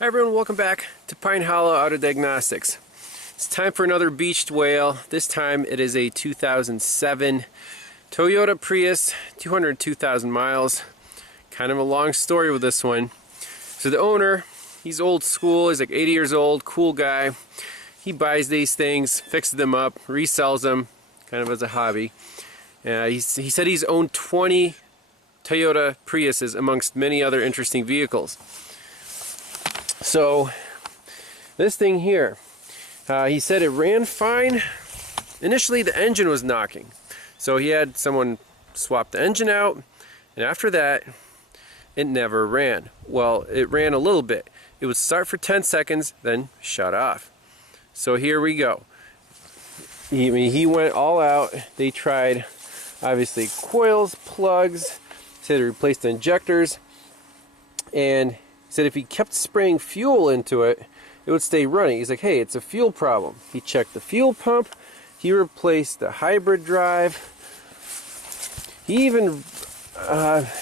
Hi everyone, welcome back to Pine Hollow Auto Diagnostics. It's time for another beached whale. This time it is a 2007 Toyota Prius, 202,000 miles. Kind of a long story with this one. So the owner, he's old school, he's like 80 years old, cool guy. He buys these things, fixes them up, resells them, kind of as a hobby. He said he's owned 20 Toyota Priuses amongst many other interesting vehicles. So this thing here, he said it ran fine. Initially the engine was knocking, so he had someone swap the engine out, and after that it never ran. Well, it ran a little bit. It would start for 10 seconds, then shut off. So here we go. He went all out. They tried obviously coils, plugs, said they replaced the injectors, and he said if he kept spraying fuel into it, it would stay running. He's like, hey, it's a fuel problem. He checked the fuel pump. He replaced the hybrid drive. He even,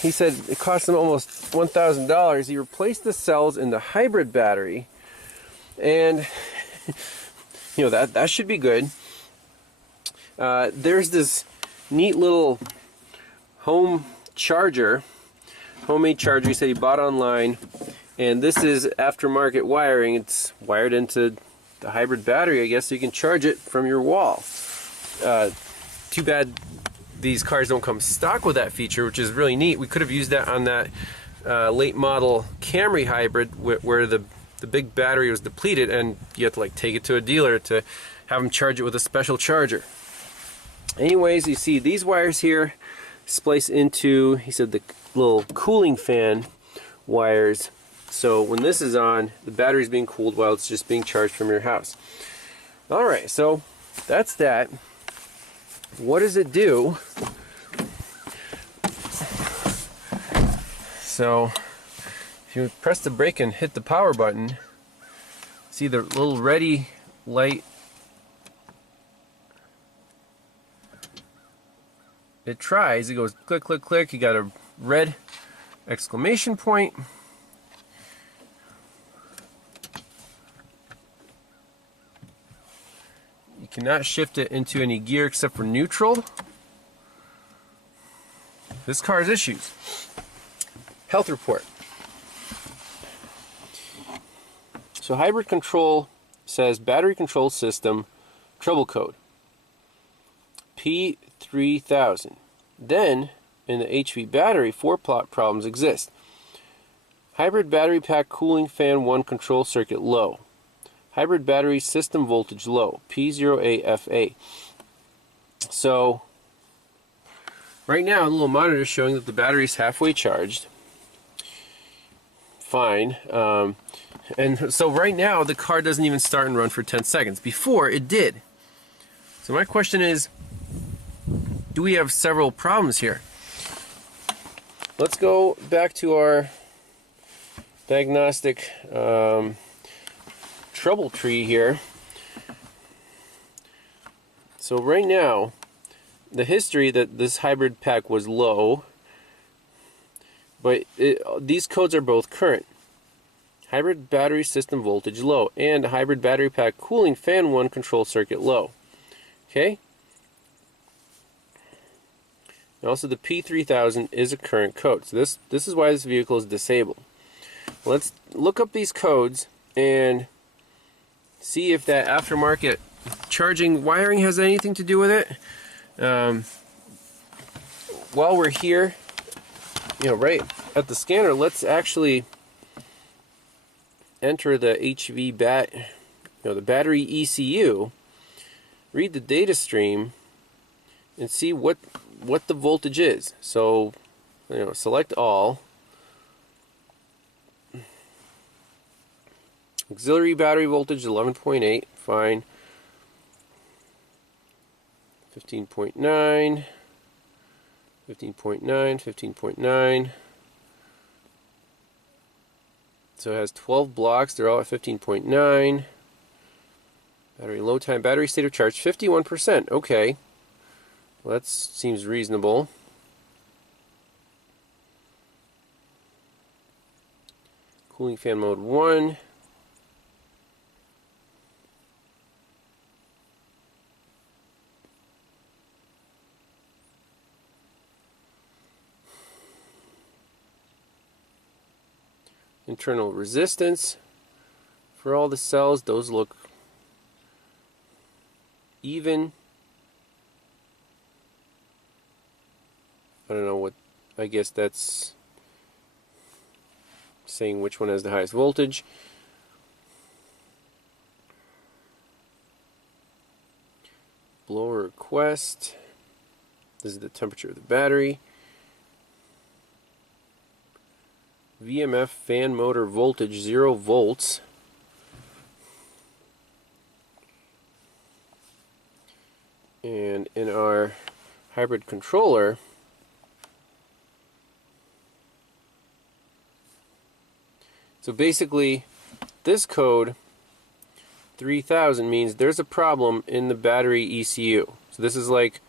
he said it cost him almost $1,000. He replaced the cells in the hybrid battery. And, you know, that should be good. There's this neat little homemade charger he said he bought online, and this is aftermarket wiring. It's wired into the hybrid battery, I guess, so you can charge it from your wall. Too bad these cars don't come stock with that feature, which is really neat. We could have used that on that late model Camry hybrid where the big battery was depleted and you have to like take it to a dealer to have them charge it with a special charger. Anyways, you see these wires here splice into, he said, the little cooling fan wires. So when this is on, the battery's being cooled while it's just being charged from your house. Alright, so that's that. What does it do? So if you press the brake and hit the power button, see the little ready light. It tries, it goes click, click, click. You got a red exclamation point. You cannot shift it into any gear except for neutral. This car has issues. Health report. So hybrid control says battery control system trouble code P3000. Then in the HV battery, 4 plot problems exist. Hybrid battery pack cooling fan 1 control circuit low. Hybrid battery system voltage low, P0A84. So right now the little monitor is showing that the battery is halfway charged. Fine. And so right now the car doesn't even start and run for 10 seconds. Before it did. So my question is, do we have several problems here? Let's go back to our diagnostic trouble tree here. So right now, the history that this hybrid pack was low, but these codes are both current. Hybrid battery system voltage low and hybrid battery pack cooling fan 1 control circuit low. Okay? And also the P3000 is a current code. So this is why this vehicle is disabled. Let's look up these codes and see if that aftermarket charging wiring has anything to do with it. While we're here, you know, right at the scanner, let's actually enter the HV the battery ECU, read the data stream, and see what the voltage is. So, you know, select all. Auxiliary battery voltage 11.8, fine. 15.9, 15.9, 15.9. So it has 12 blocks, they're all at 15.9. Battery low time, battery state of charge 51%. Okay. Well, that seems reasonable. Cooling fan mode 1, internal resistance for all the cells. Those look even. I don't know what, I guess that's saying which one has the highest voltage. Blower request. This is the temperature of the battery. VMF fan motor voltage 0 volts. And in our hybrid controller, so basically this code 3000 means there's a problem in the battery ECU. So this is like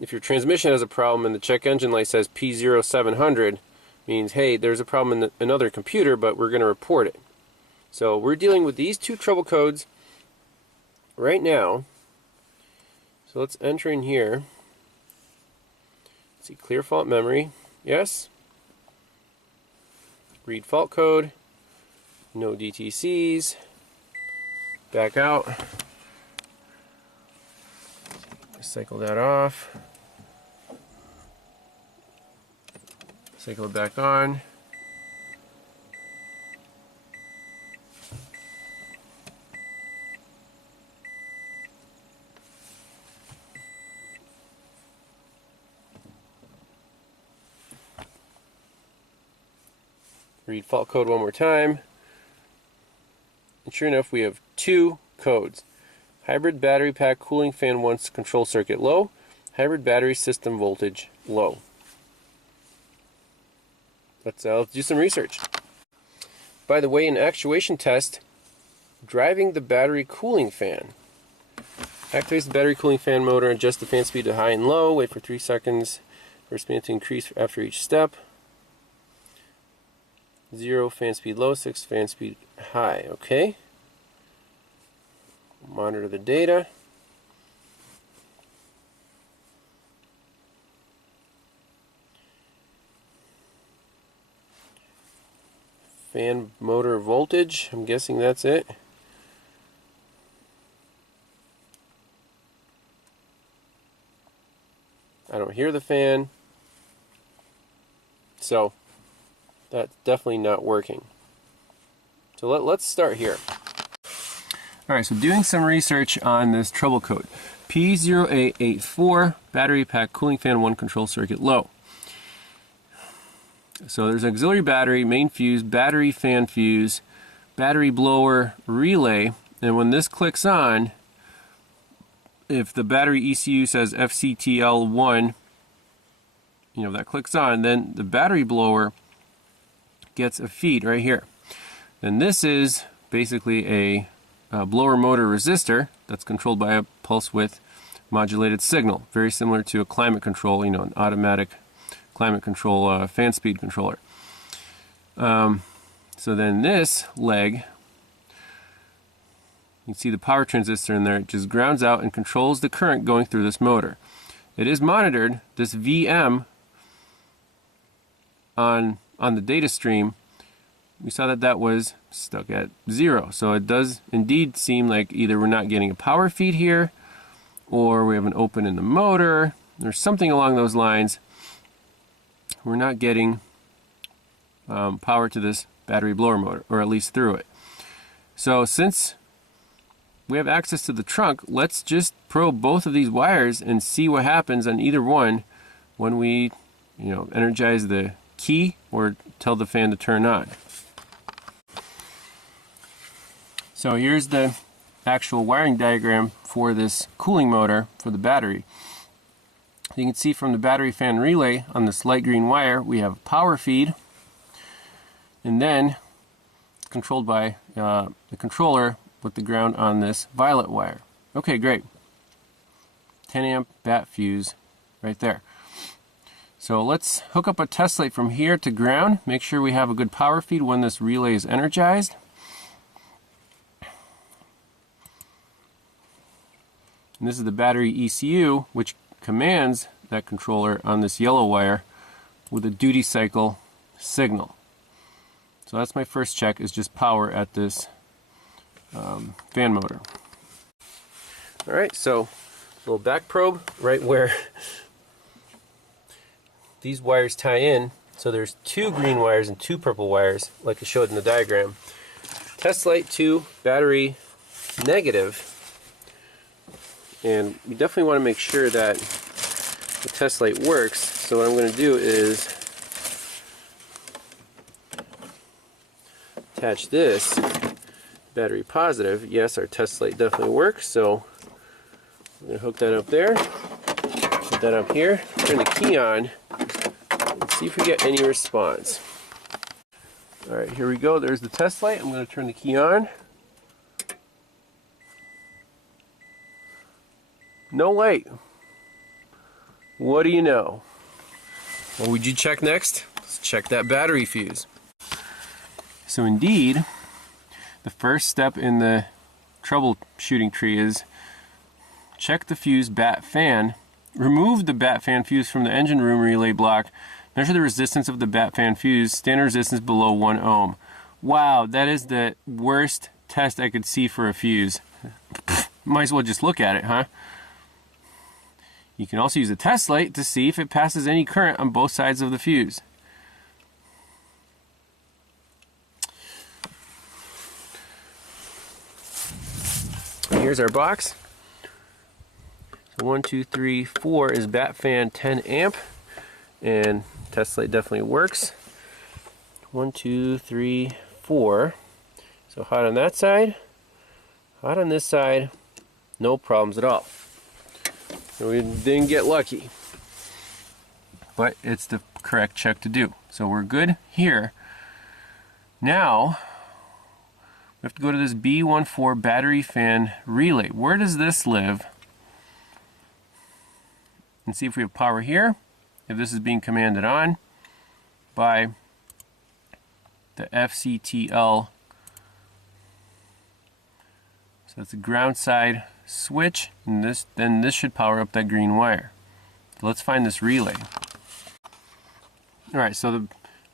if your transmission has a problem and the check engine light says P0A84, means hey, there's a problem in another computer, but we're going to report it. So we're dealing with these two trouble codes right now. So let's enter in here. Let's see, clear fault memory, yes. Read fault code, no DTCs, back out, cycle that off, cycle it back on. Read fault code one more time. And sure enough, we have two codes. Hybrid battery pack cooling fan 1 control circuit low. Hybrid battery system voltage low. Let's do some research. By the way, an actuation test, driving the battery cooling fan. Activate the battery cooling fan motor, adjust the fan speed to high and low, wait for 3 seconds for speed to increase after each step. 0 fan speed low, 6 fan speed high. Okay. Monitor the data. Fan motor voltage, I'm guessing that's it. I don't hear the fan. So that's definitely not working. So let's start here. Alright, so doing some research on this trouble code. P0A84, battery pack cooling fan 1 control circuit low. So there's an auxiliary battery, main fuse, battery fan fuse, battery blower relay, and when this clicks on, if the battery ECU says FCTL1, you know, that clicks on, then the battery blower gets a feed right here. And this is basically a blower motor resistor that's controlled by a pulse width modulated signal, very similar to a climate control, you know, an automatic climate control fan speed controller. So then this leg, you can see the power transistor in there. It just grounds out and controls the current going through this motor. It is monitored, this VM on the data stream. We saw that that was stuck at 0. So it does indeed seem like either we're not getting a power feed here, or we have an open in the motor, or something along those lines. We're not getting power to this battery blower motor, or at least through it. So since we have access to the trunk, let's just probe both of these wires and see what happens on either one when we, you know, energize the key or tell the fan to turn on. So here's the actual wiring diagram for this cooling motor for the battery. You can see from the battery fan relay on this light green wire, we have a power feed, and then it's controlled by the controller with the ground on this violet wire. Okay, great. 10 amp bat fuse right there. So let's hook up a test light from here to ground, make sure we have a good power feed when this relay is energized. And this is the battery ECU, which commands that controller on this yellow wire with a duty cycle signal. So that's my first check, is just power at this fan motor. Alright, so little back probe right where these wires tie in. So there's 2 green wires and 2 purple wires, like I showed in the diagram. Test light to battery negative. And we definitely want to make sure that the test light works. So what I'm going to do is attach this battery positive. Yes, our test light definitely works. So I'm going to hook that up there, put that up here, turn the key on, and see if we get any response. Alright, here we go. There's the test light. I'm going to turn the key on. No light. What do you know? What would you check next? Let's check that battery fuse. So indeed, the first step in the troubleshooting tree is check the fuse bat fan, remove the bat fan fuse from the engine room relay block, measure the resistance of the bat fan fuse, standard resistance below 1 ohm. Wow, that is the worst test I could see for a fuse. Might as well just look at it, huh? You can also use a test light to see if it passes any current on both sides of the fuse. Here's our box. So 1, 2, 3, 4 is bat fan 10 amp, and test light definitely works. 1, 2, 3, 4. So hot on that side, hot on this side, no problems at all. So we didn't get lucky, but it's the correct check to do. So we're good here. Now we have to go to this B14 battery fan relay. Where does this live? And see if we have power here, if this is being commanded on by the FCTL. So that's the ground side switch, and then this should power up that green wire. So let's find this relay. Alright, so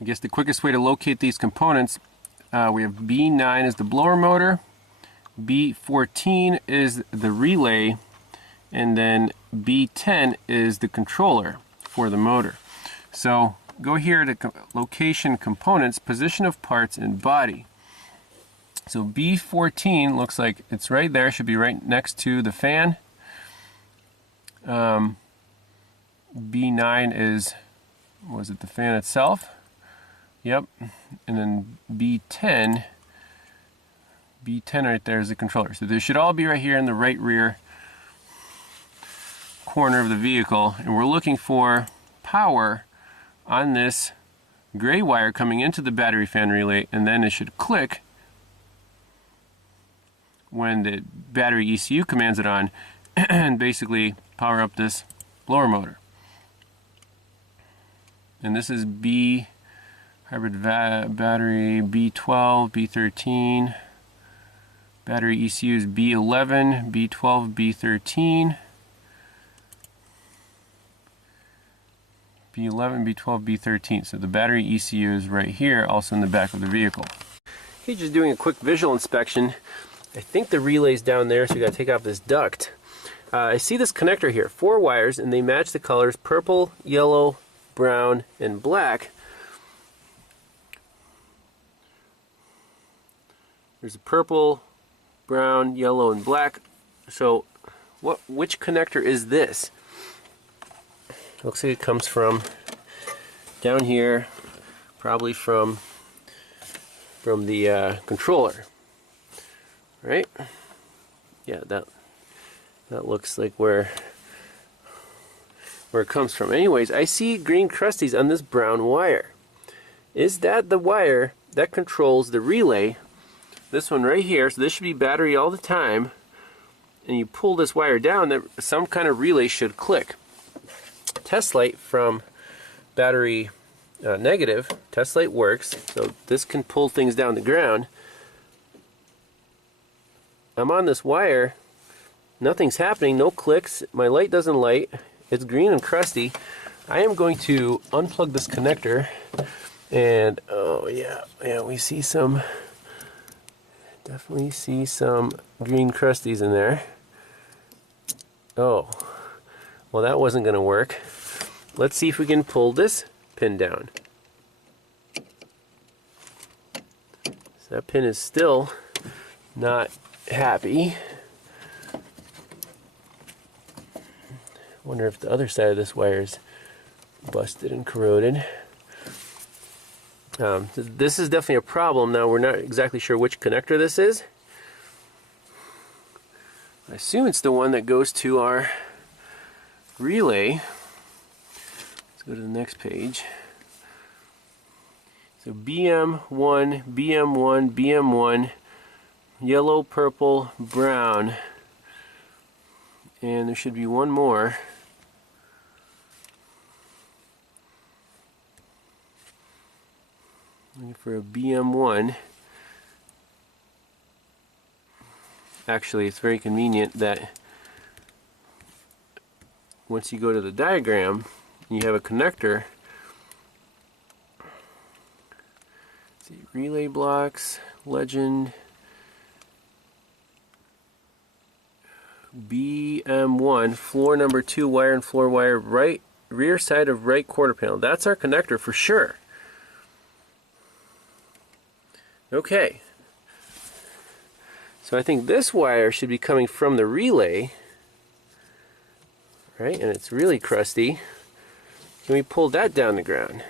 I guess the quickest way to locate these components, we have B9 is the blower motor, B14 is the relay, and then B10 is the controller for the motor. So go here to location components, position of parts and body. So B14 looks like it's right there, should be right next to the fan. B9 is, was it the fan itself? Yep. And then B10 right there is the controller. So they should all be right here in the right rear corner of the vehicle, and we're looking for power on this gray wire coming into the battery fan relay, and then it should click when the battery ECU commands it on and basically power up this blower motor. And this is B hybrid battery B12, B13, battery ECU is B11, B12, B13, B11, B12, B13. So the battery ECU is right here, also in the back of the vehicle. Okay, just doing a quick visual inspection. I think the relay's down there, so we gotta take off this duct. I see this connector here, 4 wires, and they match the colors purple, yellow, brown, and black. There's a purple, brown, yellow, and black. So which connector is this? Looks like it comes from down here, probably from the controller, right? Yeah, that looks like where it comes from. Anyways, I see green crusties on this brown wire. Is that the wire that controls the relay? This one right here. So this should be battery all the time, and you pull this wire down, that some kind of relay should click. Test light from battery negative. Test light works, so this can pull things down the ground. I'm on this wire, nothing's happening, no clicks, my light doesn't light, it's green and crusty. I am going to unplug this connector And oh yeah, we see some, definitely see some green crusties in there. Oh, well that wasn't going to work. Let's see if we can pull this pin down. So that pin is still not happy. Wonder if the other side of this wire is busted and corroded. This is definitely a problem. Now we're not exactly sure which connector this is. I assume it's the one that goes to our relay. Let's go to the next page. So BM1, BM1, BM1, yellow, purple, brown. And there should be one more. Looking for a BM1. Actually, it's very convenient that once you go to the diagram, you have a connector. Let's see, relay blocks, legend, BM1, floor number 2, wire and floor wire, right rear side of right quarter panel. That's our connector for sure. Okay. So I think this wire should be coming from the relay, right? And it's really crusty. Can we pull that down the ground?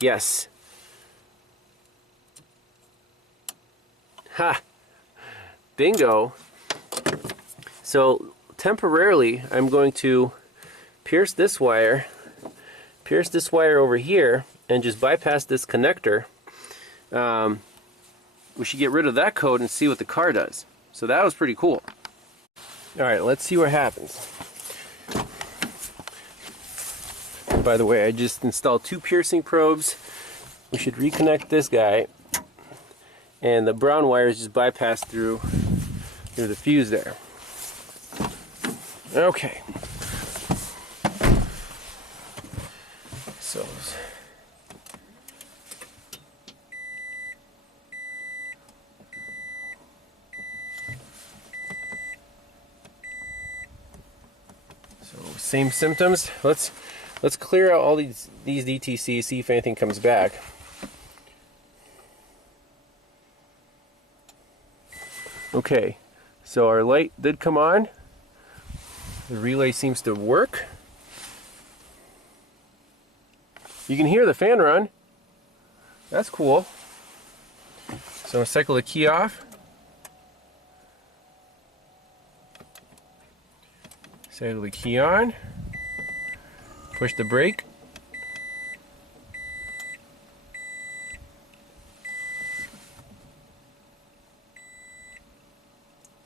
Yes. Ha! Bingo! So temporarily I'm going to pierce this wire over here, and just bypass this connector. We should get rid of that code and see what the car does. So that was pretty cool. Alright, let's see what happens. By the way, I just installed 2 piercing probes. We should reconnect this guy. And the brown wires just bypassed through the fuse there. Okay. So same symptoms. Let's clear out all these DTCs, see if anything comes back. Okay, so our light did come on. The relay seems to work. You can hear the fan run. That's cool. So I'll cycle the key off. Cycle the key on. Push the brake.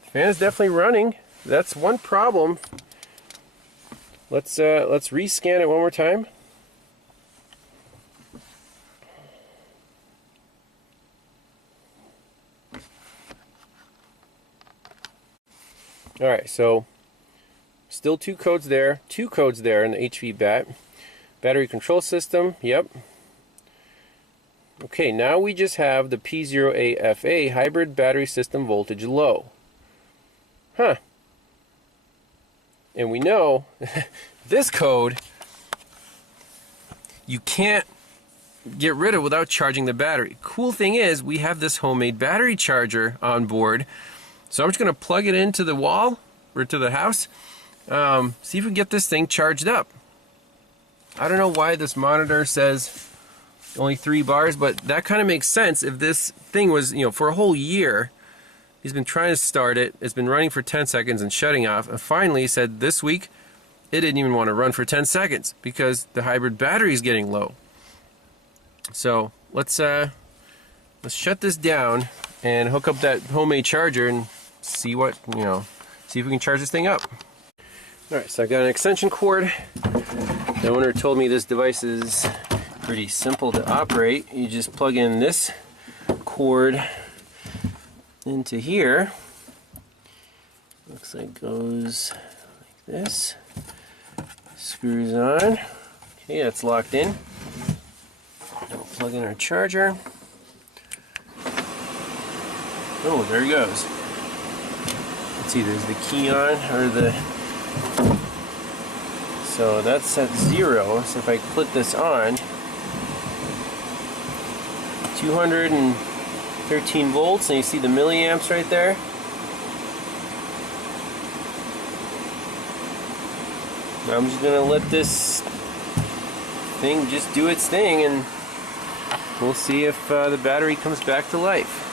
The fan is definitely running. That's one problem. Let's rescan it one more time. Alright, so still 2 codes there. 2 codes there in the HV bat. Battery control system, yep. Okay, now we just have the P0A84 hybrid battery system voltage low. Huh. And we know this code you can't get rid of without charging the battery. Cool thing is we have this homemade battery charger on board. So I'm just going to plug it into the wall or to the house. See if we can get this thing charged up. I don't know why this monitor says only 3 bars, but that kind of makes sense. If this thing was, for a whole year, he's been trying to start it. It's been running for 10 seconds and shutting off. And finally he said this week it didn't even want to run for 10 seconds because the hybrid battery is getting low. So let's shut this down and hook up that homemade charger and see what, see if we can charge this thing up. Alright, so I got an extension cord. The owner told me this device is pretty simple to operate. You just plug in this cord into here. Looks like it goes like this. Screws on. Okay, that's locked in. Plug in our charger. Oh, there he goes. Let's see, there's the key on, or the... So that's set 0, so if I click this on, 213 volts, and you see the milliamps right there. I'm just gonna let this thing just do its thing, and we'll see if the battery comes back to life.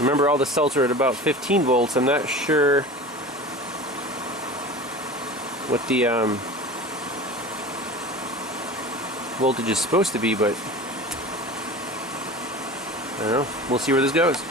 Remember, all the cells are at about 15 volts. I'm not sure what the voltage is supposed to be, but I don't know. We'll see where this goes.